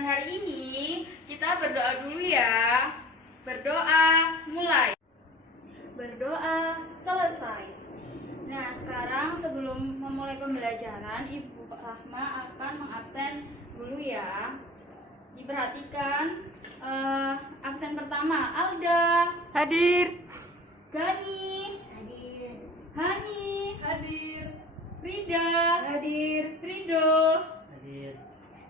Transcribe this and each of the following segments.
pelajaran hari ini kita berdoa dulu ya. Berdoa mulai. Berdoa selesai. Nah, sekarang sebelum memulai pembelajaran, Ibu Rahma akan mengabsen dulu ya. Diperhatikan, absen pertama Alda Hadir. Gani Hadir. Hani Hadir. Rida Hadir. Rido. Hadir.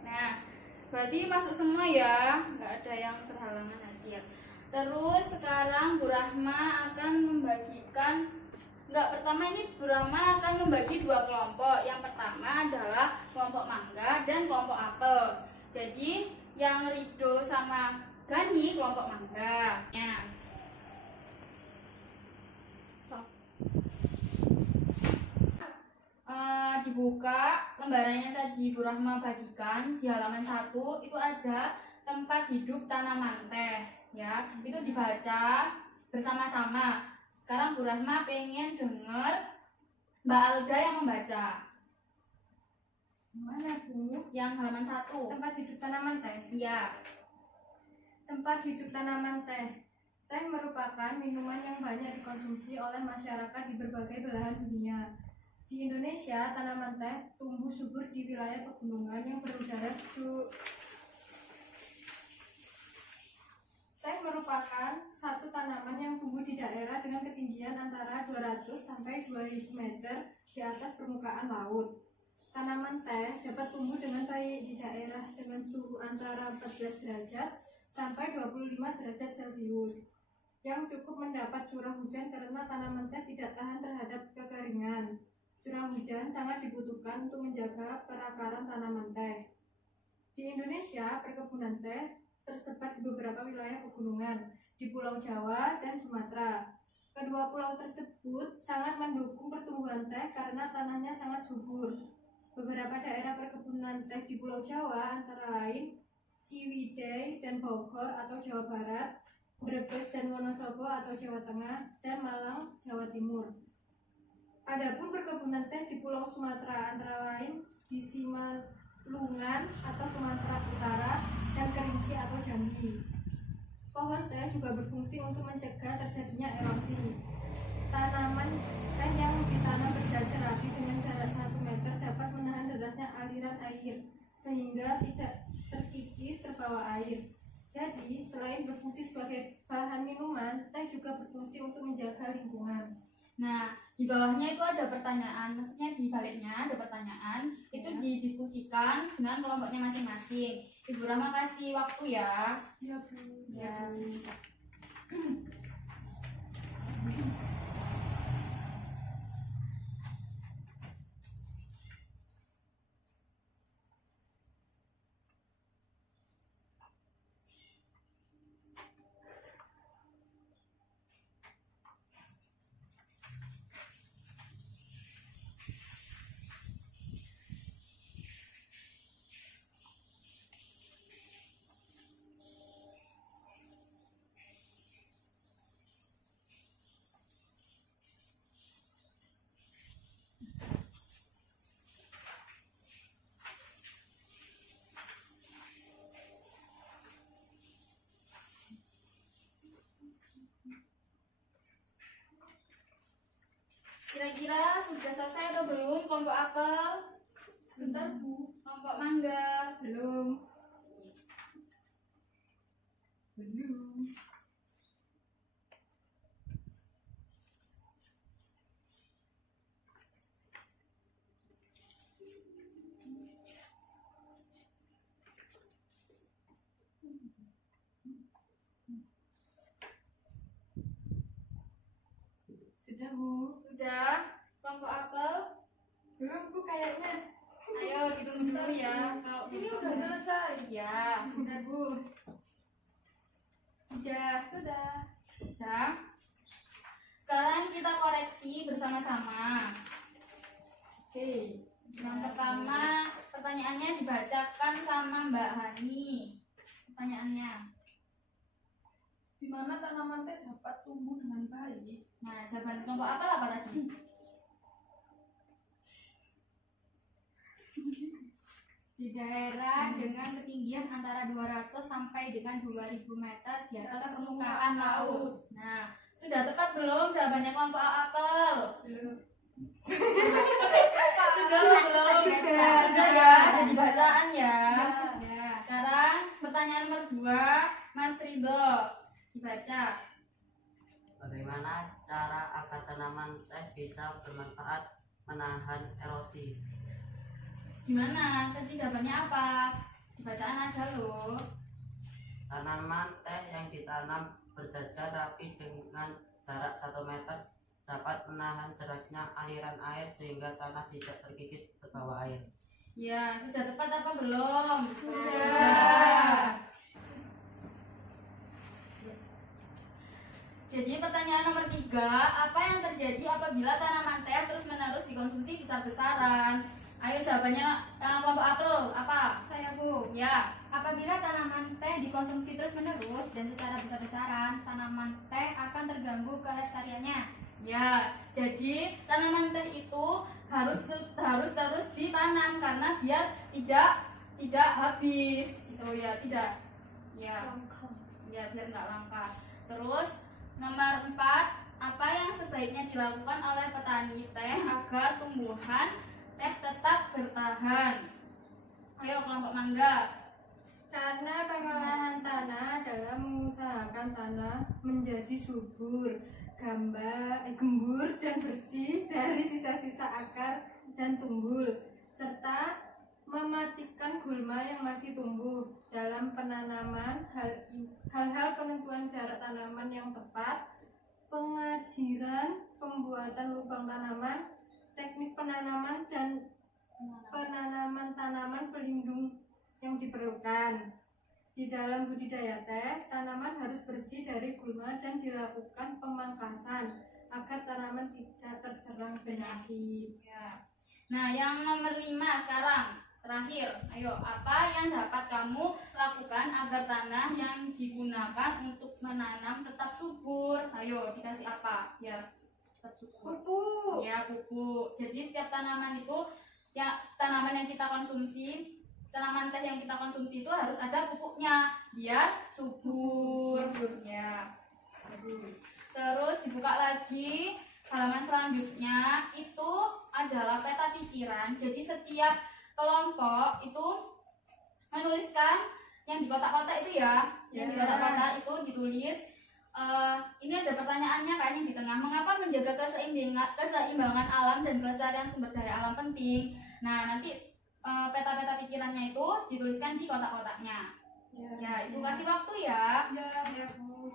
Nah, berarti masuk semua ya, nggak ada yang terhalangan hadir. Terus sekarang Bu Rahma akan membagikan, pertama ini Bu Rahma akan membagi dua kelompok. Yang pertama adalah kelompok mangga dan kelompok apel. Jadi yang Rido sama Gani kelompok mangga. Ya. Dibuka lembarannya tadi Bu Rahma bagikan di halaman 1 itu ada tempat hidup tanaman teh ya, itu dibaca bersama-sama. Sekarang Bu Rahma pengen denger Mbak Alda yang membaca. Mana Bu? Yang halaman 1. Tempat hidup tanaman teh. Iya. Tempat hidup tanaman teh. Teh merupakan minuman yang banyak dikonsumsi oleh masyarakat di berbagai belahan dunia. Di Indonesia, tanaman teh tumbuh subur di wilayah pegunungan yang berudara sejuk. Teh merupakan satu tanaman yang tumbuh di daerah dengan ketinggian antara 200 sampai 2000 meter di atas permukaan laut. Tanaman teh dapat tumbuh dengan baik di daerah dengan suhu antara 14 derajat sampai 25 derajat Celcius yang cukup mendapat curah hujan karena tanaman teh tidak tahan terhadap kekeringan. Curah hujan sangat dibutuhkan untuk menjaga perakaran tanaman teh. Di Indonesia, perkebunan teh tersebar di beberapa wilayah pegunungan di Pulau Jawa dan Sumatera. Kedua pulau tersebut sangat mendukung pertumbuhan teh karena tanahnya sangat subur. Beberapa daerah perkebunan teh di Pulau Jawa antara lain Ciwidey dan Bogor atau Jawa Barat, Brebes dan Wonosobo atau Jawa Tengah, dan Malang, Jawa Timur. Adapun perkebunan teh di Pulau Sumatera antara lain di Simalungun atau Sumatera Utara dan Kerinci atau Jambi. Pohon teh juga berfungsi untuk mencegah terjadinya erosi. Tanaman teh yang ditanam berjajar rapi dengan jarak 1 meter dapat menahan derasnya aliran air sehingga tidak terkikis terbawa air. Jadi, selain berfungsi sebagai bahan minuman, teh juga berfungsi untuk menjaga lingkungan. Nah, di bawahnya itu ada pertanyaan, maksudnya di baliknya ada pertanyaan, itu didiskusikan dengan kelompoknya masing-masing. Ibu Rahma kasih waktu ya. Ya, Bu. Ya. Kira-kira sudah selesai atau belum kelompok apel? Sebentar, Bu. Kelompok mangga? Belum. Belum. Sudah, Bu. Sudah. Kelompok apel? Belum, Bu, kayaknya. Ayo hitung dulu ya. Kalau Ini udah selesai. Ya, sudah Bu. Sudah. Sudah. Sekarang kita koreksi bersama-sama. Oke. Yang pertama, pertanyaannya dibacakan sama Mbak Hani. Pertanyaannya. Di mana tanaman teh dapat tumbuh dengan baik? Nah, jawaban kelompok apa tadi? di daerah dengan ketinggian antara 200 sampai dengan 2000 meter di atas permukaan laut. Nah, sudah tepat belum jawabannya kelompok apel? Sudah belum? Sudah ya, ada di bacaan ya. Ya, sekarang pertanyaan nomor 2, Mas Ridho. Dibaca. Bagaimana cara agar tanaman teh bisa bermanfaat menahan erosi? Gimana? Tadi jawabannya apa? Di bacaan aja loh. Tanaman teh yang ditanam berjajar rapi dengan jarak 1 meter dapat menahan derasnya aliran air sehingga tanah tidak terkikis terbawa air. Ya, sudah tepat apa belum? Sudah. Jadi pertanyaan nomor 3, apa yang terjadi apabila tanaman teh terus-menerus dikonsumsi besar-besaran? Ayo jawabannya kelompok apel apa? Saya Bu. Ya, Apabila tanaman teh dikonsumsi terus-menerus dan secara besar-besaran, tanaman teh akan terganggu kelestariannya. ya. Jadi tanaman teh itu harus terus ditanam karena biar tidak habis gitu ya, tidak. Ya, biar nggak langka. Terus nomor 4, apa yang sebaiknya dilakukan oleh petani teh agar tumbuhan teh tetap bertahan? Ayo kelompok mangga. Karena pengolahan tanah adalah mengusahakan tanah menjadi subur, gembur dan bersih dari sisa-sisa akar dan tumbul, serta mematikan gulma yang masih tumbuh. Dalam penanaman, hal-hal penentuan jarak tanaman yang tepat, pengajiran, pembuatan lubang tanaman, teknik penanaman dan penanaman tanaman pelindung yang diperlukan. Di dalam budidaya teh, tanaman harus bersih dari gulma dan dilakukan pemangkasan agar tanaman tidak terserang penyakit. Ya. Nah, yang nomor 5 sekarang terakhir. Ayo, apa yang dapat kamu lakukan agar tanah yang digunakan untuk menanam tetap subur? Ayo, dikasih apa? Ya, tetap subur. Pupuk. Ya, pupuk. Jadi setiap tanaman itu, ya tanaman yang kita konsumsi, tanaman teh yang kita konsumsi itu harus ada pupuknya biar subur. Ya. Terus dibuka lagi halaman selanjutnya itu adalah peta pikiran. Jadi setiap kelompok itu menuliskan yang di kotak-kotak itu ya, yang di kotak-kotak itu ditulis. Ini ada pertanyaannya kayaknya di tengah. Mengapa menjaga keseimbangan alam dan kelestarian sumber daya alam penting? Nah, nanti peta-peta pikirannya itu dituliskan di kotak-kotaknya. Ya, Ibu kasih waktu ya. Ya, Bu.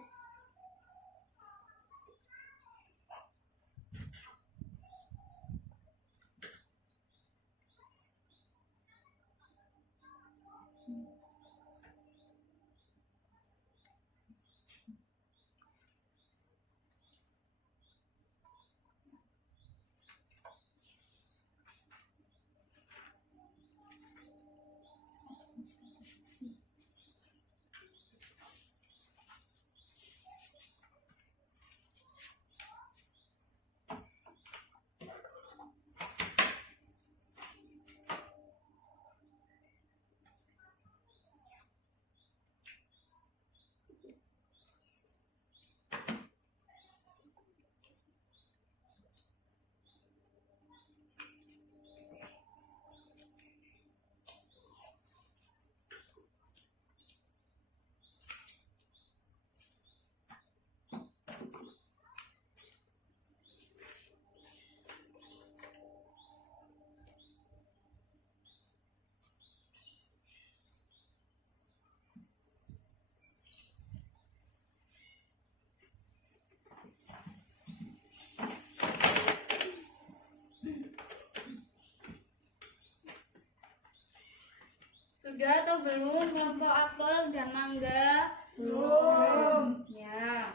Sudah atau belum kelompok apel dan mangga? Belum. Ya.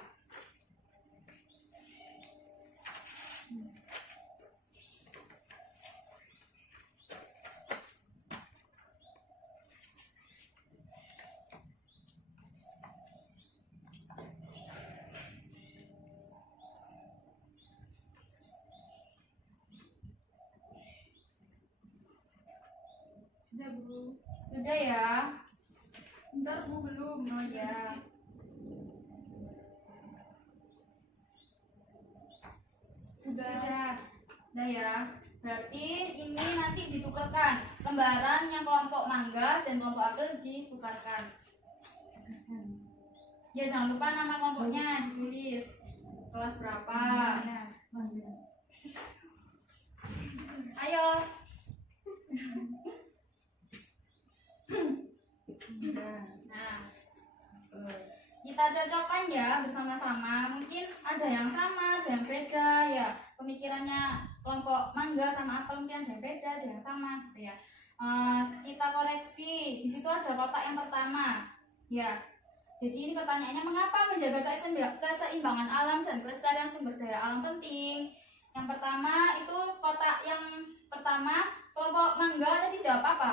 Sudah, Bu. Sudah ya? Bentar Bu, belum. Oh ya. Sudah. Udah ya. Berarti ini nanti ditukarkan. Lembaran yang kelompok mangga dan kelompok apel ditukarkan. Ya jangan lupa nama kelompoknya ditulis. Kelas berapa? Ya. Ayo. Nah, kita cocokkan ya bersama-sama. Mungkin ada yang sama, ada yang beda ya. Pemikirannya kelompok mangga sama apel mungkin ada yang beda, ada yang sama gitu ya. Kita koreksi. Di situ ada kotak yang pertama. Ya. Jadi ini pertanyaannya, mengapa menjaga keseimbangan alam dan kelestarian sumber daya alam penting? Yang pertama itu kotak yang pertama, kelompok mangga tadi jawab apa?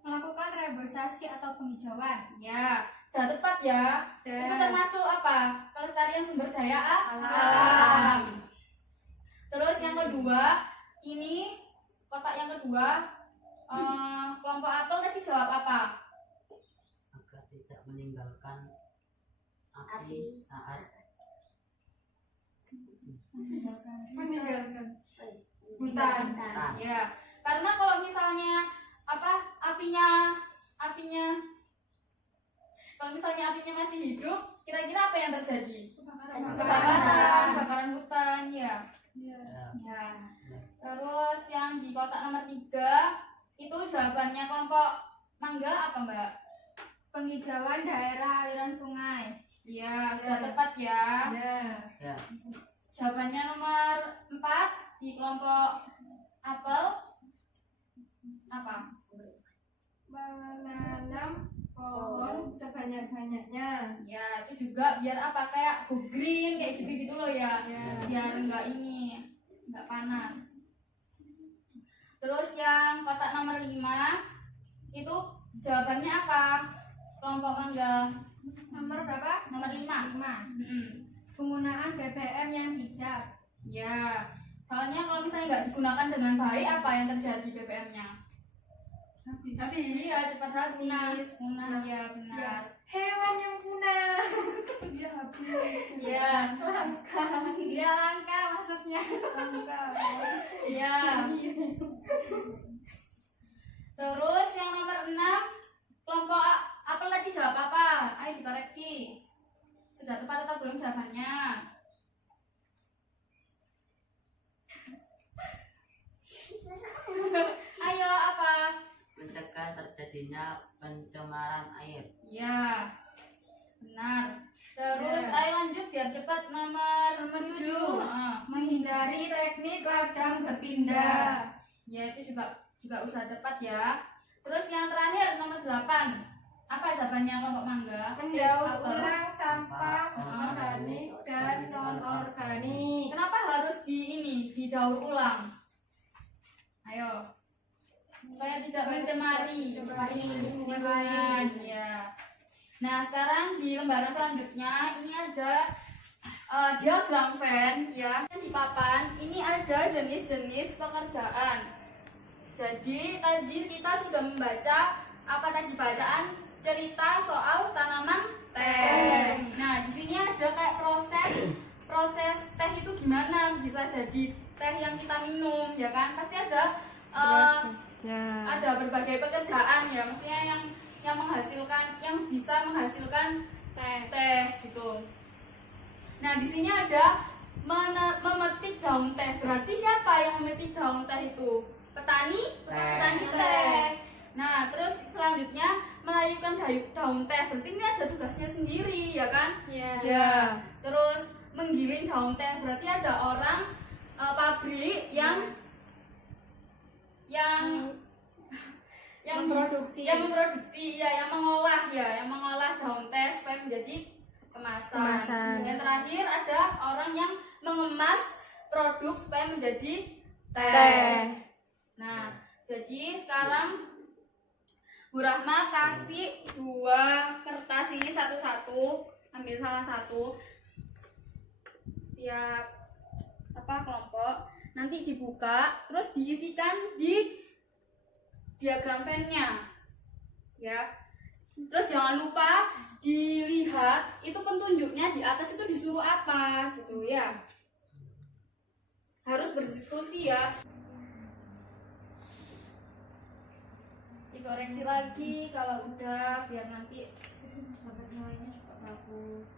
Melakukan reboisasi atau penghijauan. Ya, sudah tepat ya. Itu termasuk apa? Kelestarian sumber daya alam. Terus yang kedua, ini kotak yang kedua, kelompok apel tadi jawab apa? Agar tidak meninggalkan api saat Meninggalkan hutan. hutan. Ya, karena kalau misalnya kalau misalnya apinya masih hidup, kira-kira apa yang terjadi? Kebakaran hutan ya. Iya. Ya. Terus yang di kotak nomor 3 itu jawabannya kelompok mangga apa Mbak? Penghijauan daerah aliran sungai. Iya, sudah tepat ya. Ya, Jawabannya nomor 4 di kelompok apel apa? Menanam pohon sebanyak-banyaknya. Ya, itu juga biar apa? Kayak go green kayak gitu-gitu loh ya. Biar enggak panas. Terus yang kotak nomor 5 itu jawabannya apa? Kelompok mangga Nomor berapa? nomor 5. 5. Penggunaan BBM yang bijak. Ya, soalnya kalau misalnya nggak digunakan dengan baik, apa yang terjadi BBM-nya? Tapi Iya, cepat habis. Punah, ya benar. hewan yang punah. Dia habis. Iya, Dia langka maksudnya. iya. Terus yang nomor 6, kelompok apel tadi jawab apa? Ayo dikoreksi. Sudah tepat atau belum jawabannya? Ayo apa? mencegah terjadinya pencemaran air. Ya, benar. Terus ayo lanjut biar cepat nomor 7. Menghindari teknik ladang berpindah. Ya itu juga usaha tepat ya. Terus yang terakhir nomor 8. Apa jawabannya kelompok mangga? Mendaur Apa? ulang sampah organik dan non organik. Kenapa harus didaur ulang? Ayo. Supaya tidak mencemari lingkungan. Ya. Nah, sekarang di lembaran selanjutnya ini ada diagram Venn ya. Di papan ini ada jenis-jenis pekerjaan. Jadi tadi kita sudah membaca apa tadi bacaan cerita soal tanaman teh. Nah, di sini ada kayak proses teh itu gimana bisa jadi teh yang kita minum ya kan? Pasti ada ada berbagai pekerjaan ya, maksudnya yang bisa menghasilkan teh gitu. Nah, di sini ada memetik daun teh. Berarti siapa yang memetik daun teh itu? Petani teh. Nah, terus selanjutnya melayukan daun teh. Berarti ini ada tugasnya sendiri, ya kan? Ya. Terus menggiling daun teh. Berarti ada orang pabrik yang memproduksi, yang mengolah daun teh supaya menjadi kemasan. Dan terakhir ada orang yang mengemas produk supaya menjadi teh. Nah, jadi sekarang Bu Rahma kasih 2 kertas ini satu-satu, ambil salah satu setiap kelompok, nanti dibuka terus diisikan di diagram Venn-nya. ya. Terus jangan lupa dilihat itu petunjuknya di atas itu disuruh apa gitu ya. Harus berdiskusi ya. Dikoreksi lagi kalau udah biar nanti dapat nilainya juga bagus.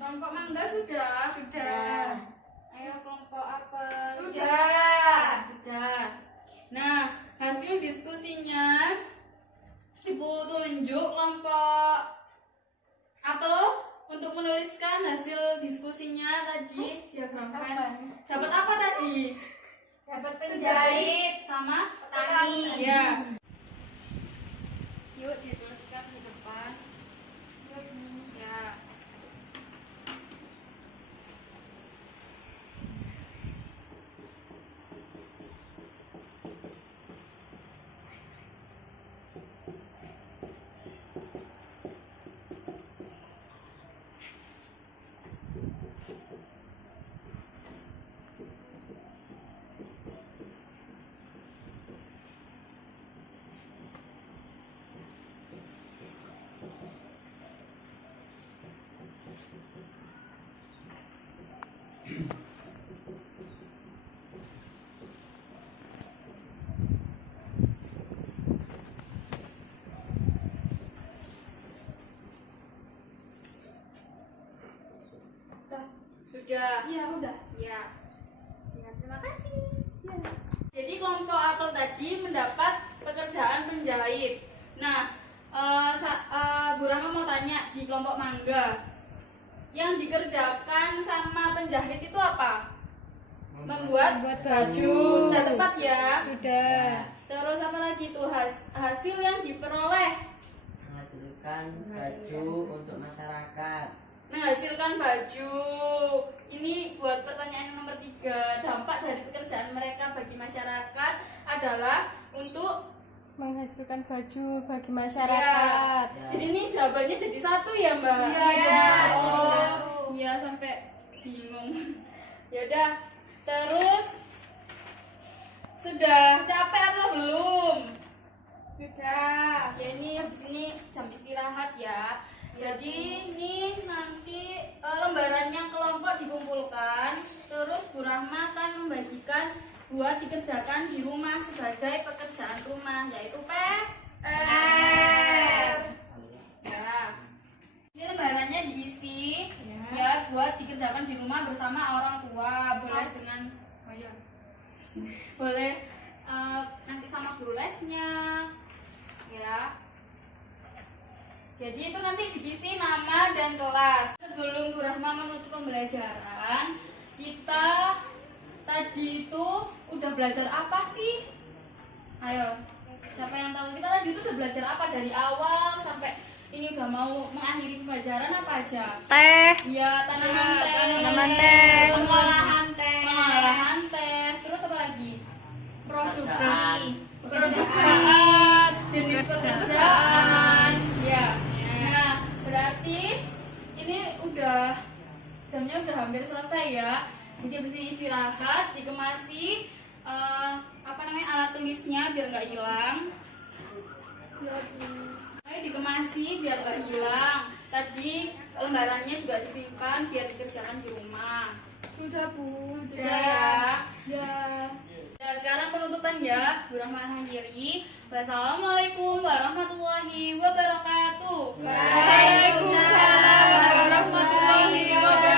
Kelompok mangga sudah? Sudah. Ayo kelompok apel. Sudah. Sudah. Nah, hasil diskusinya Ibu tunjuk kelompok apel untuk menuliskan hasil diskusinya tadi diagramkan. Dapat apa tadi? Dapat penjahit Sama petani. Iya. Yuk dituliskan di depan. Ya. Sudah. Iya, udah. Ya. Ya, terima kasih. Ya. Jadi kelompok apel tadi mendapat pekerjaan penjahit. Nah, Bu Rahma mau tanya di kelompok mangga, yang dikerjakan sama penjahit itu apa? Membuat baju. Sudah tepat ya? Sudah. Terus apa lagi tuh hasil yang diperoleh? Menghasilkan baju untuk masyarakat. Menghasilkan baju. Ini buat pertanyaan nomor 3. Dampak dari pekerjaan mereka bagi masyarakat adalah untuk Menghasilkan baju bagi masyarakat. Ya. Jadi ini jawabannya jadi 1 ya Mbak? Iya, jadi satu. Oh, iya sampai bingung. Yaudah. Terus sudah capek atau belum? Sudah. Ya ini habis ini jam istirahat ya. Jadi ini nanti lembarannya kelompok dikumpulkan. Terus Bu Rahma akan membagikan buat dikerjakan di rumah sebagai pekerjaan rumah, yaitu PR. Ya. Ini lembarannya diisi ya buat dikerjakan di rumah bersama orang tua. Boleh dengan boleh nanti sama guru lesnya ya. Jadi itu nanti diisi nama dan kelas. Sebelum Bu Rahma menutup pembelajaran, kita tadi itu udah belajar apa sih? Ayo, siapa yang tahu? Kita tadi itu udah belajar apa dari awal sampai ini udah mau mengakhiri pembelajaran apa aja? Teh. Iya, tanaman teh. tanaman teh. Pengolahan teh. Pengolahan teh. Terus apa lagi? Pekerjaan. Pekerjaan. Jenis pekerjaan. Ya. Nah, berarti ini udah jamnya udah hampir selesai ya. Jadi habis ini istirahat, dikemasi alat tulisnya biar nggak hilang. Ayo dikemasi biar nggak hilang. Tadi lembarannya juga disimpan biar dikerjakan di rumah. Sudah, Bu. Sudah ya. Ya. Dan sekarang penutupan ya, Bu Rahma akhiri. Wassalamualaikum warahmatullahi wabarakatuh. Waalaikumsalam warahmatullahi wabarakatuh.